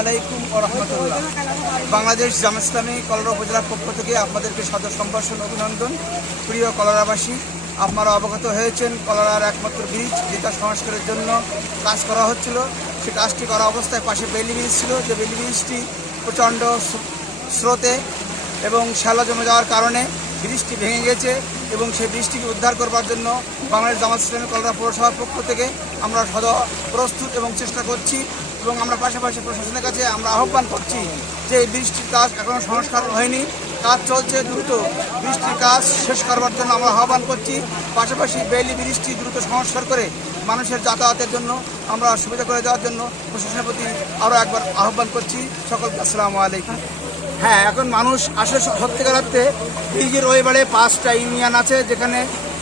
আলাইকুম রহমতুল্লাহ। বাংলাদেশ জামা ইসলামী কলরা উপজেলার পক্ষ থেকে আপনাদেরকে সাদর সম্ভাষণ অভিনন্দন। প্রিয় কলরাবাসী, আপনারা অবগত হয়েছেন কলরার একমাত্র ব্রিজ যেটা সংস্কারের জন্য কাজ করা হচ্ছিল। সে কাজটি করা অবস্থায় পাশে বেলি ব্রিজ ছিল। যে বেলি ব্রিজটি প্রচণ্ড স্রোতে এবং শ্যালা জমে যাওয়ার কারণে ব্রিজটি ভেঙে গেছে এবং সেই ব্রিজটিকে উদ্ধার করবার জন্য বাংলাদেশ জামাত ইসলামী কলরা পৌরসভার পক্ষ থেকে আমরা সদা প্রস্তুত এবং চেষ্টা করছি এবং আমরা পাশাপাশি প্রশাসনের কাছে আমরা আহ্বান করছি যে এই বৃষ্টির কাজ এখনও সংস্কার হয়নি। কাজ চলছে দ্রুত। বৃষ্টির কাজ শেষ করবার জন্য আমরা আহ্বান করছি। পাশাপাশি বেইলি বৃষ্টি দ্রুত সংস্কার করে মানুষের যাতায়াতের জন্য আমরা সুবিধা করে দেওয়ার জন্য প্রশাসনের প্রতি আরও একবার আহ্বান করছি। সকলকে আসসালামু আলাইকুম। হ্যাঁ এখন মানুষ আসলে সত্যিকার ব্রিজের ওই বাড়ে পাঁচটা ইউনিয়ন আছে, যেখানে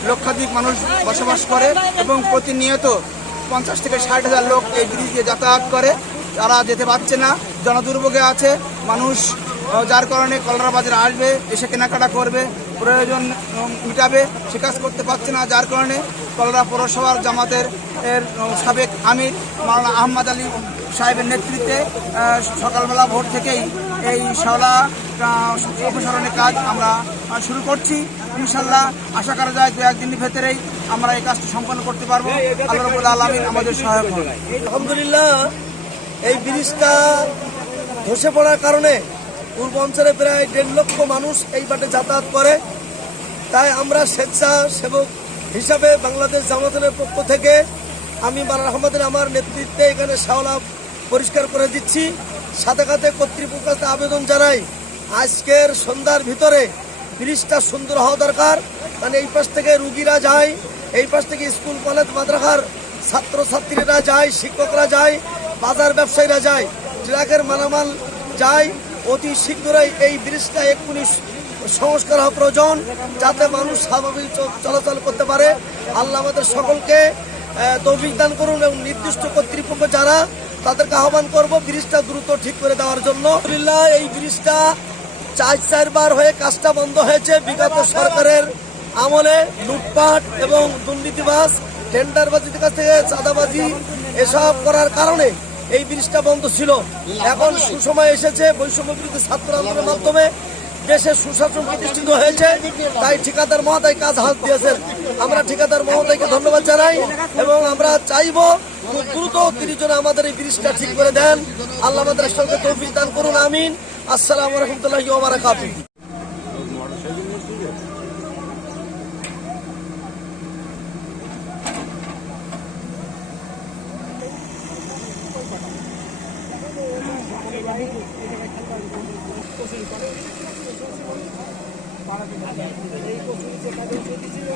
লক্ষাধিক মানুষ বসবাস করে এবং প্রতিনিয়ত পঞ্চাশ থেকে ষাট হাজার লোক এই ব্রিজ দিয়ে যাতায়াত করে। তারা যেতে পারছে না, জনদুর্ভোগে আছে। মানুষ যার কারণে কলরা বাজারে আসবে, এসে কেনাকাটা করবে, প্রয়োজন মিটাবে, সে কাজ করতে পারছে না, যার কারণে কলরা পৌরসভার জামাতের, এর সাবেক আমির মাওলানা আহমদ আলী সাহেবের নেতৃত্বে সকালবেলা ভোর থেকেই এই শাওলা অপসারণের কাজ আমরা শুরু করছি। ইনশাল্লাহ আশা করা যায় দু একদিনের ভেতরেই আমরা এই কাজটি সম্পন্ন করতে পারব। আল্লাহ আলমিন আমাদের সহায়ক হবে আলহামদুলিল্লাহ, এই ব্রিজটা ধসে পড়ার কারণে পূর্ব অঞ্চলে প্রায় দেড় লক্ষ মানুষ এই বাটে যাতায়াত করে। তাই আমরা স্বেচ্ছাসেবক হিসাবে বাংলাদেশ জামাতের পক্ষ থেকে আমি মালার আহমদের আমার নেতৃত্বে এখানে শাওলা পরিষ্কার করে দিচ্ছি। সাথে সাথে কর্তৃপক্ষের কাছে আবেদন জানাই, আজকের সন্ধ্যার ভিতরে ব্রিজটা সুন্দর হওয়া দরকার। মানে এই পাশ থেকে রুগীরা যায়, এই পাশ থেকে স্কুল, কলেজ, মাদ্রাসার ছাত্রছাত্রীরা যায়, শিক্ষকরা যায়, বাজার ব্যবসায়ীরা যায়, ট্রাকের মালামাল যায়। অতি শীঘ্রই এই ব্রিজটা এক্ষুনি সংস্কার হওয়া প্রয়োজন যাতে মানুষ স্বাভাবিক চলাচল করতে পারে। আল্লাহ আমাদের সকলকে তৌফিক দান করুন এবং নির্দিষ্ট কর্তৃপক্ষ যারা, তাদেরকে আহ্বান করব ব্রিজটা দ্রুত ঠিক করে দেওয়ার জন্য। এই ব্রিজটা চার চারবার হয়ে কাজটা বন্ধ হয়েছে। বিগত সরকারের আমলে লুটপাট এবং দুর্নীতিবাস টেন্ডারবাজির কাছ থেকে চাঁদাবাজি এসব করার কারণে এই ব্রিজটা বন্ধ ছিল। এখন সুসময় এসেছে বৈষম্য বিরোধী ছাত্র আন্দোলনের মাধ্যমে। দেশে সুশাসন প্রতিষ্ঠিত হয়েছে, তাই ঠিকাদার মহোদয় কাজ হাত দিয়েছেন। আমরা ঠিকাদার মহোদয়কে ধন্যবাদ জানাই এবং আমরা চাইব খুব দ্রুত তিনি যেন আমাদের এই ব্রিজটা ঠিক করে দেন। আল্লাহ আমাদের সঙ্গে তৌফিক দান করুন, আমিন। আসসালামু রহমতুল্লাহ পাড়াতে এই কচুরি যেখানে দিয়েছিল